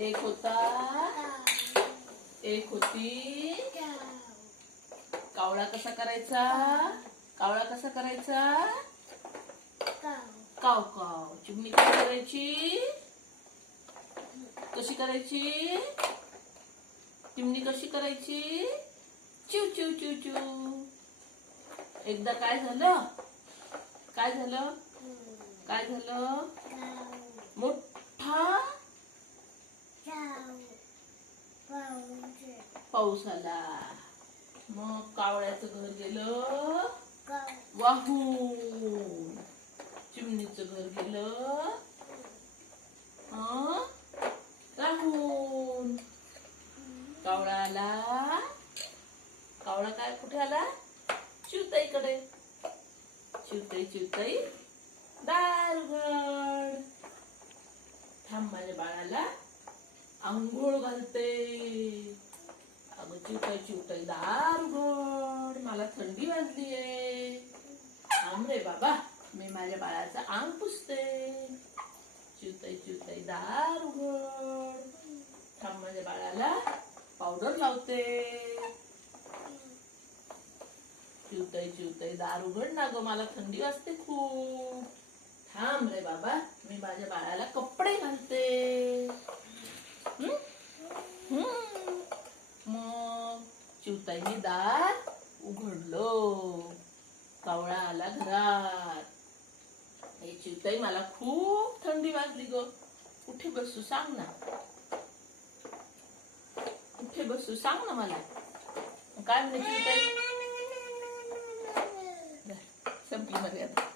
एक होता, एक होती. कावळा कसा करायचा? कावळा कसा करायचा? काव काव. चिमणी कशी करायची? कशी करायची? चिमणी कशी करायची? चिव चिव चिव चिव. एकदा काय झालं? काय झालं? काय झालं? मोठा पाऊस आला. मग कावळ्याचं घर गेलं वाहून. चिमणीचं घर गेलं राहून. कावळा आला. कावळा काय कुठे आला? चिवताईकडे. चिवताई चिवताई दार उघड. थांब, माझ्या बाळाला आंघोळ घालते. अगं चिवताई चिवताई दार उघड, मला थंडी वाजलीये. थांब रे बाबा, मी माझ्या बाळाचं अंग पुसते. चिवताई चिवताई दार उघड. थांब, माझ्या बाळाला पावडर लावते. चिवताई चिवताई दार उघड ना गं, मला थंडी वाजते खूप. थांब रे बाबा, मी माझ्या बाळाला कपडे घालते. मग चिवताईने दार उघडलं. कावळा आला घरात. हे चिवताई, मला खूप थंडी वाजली ग. कुठे बसू सांग ना. कुठे बसू सांग ना मला. काय म्हणे चिवताई? संपली मर्यादा.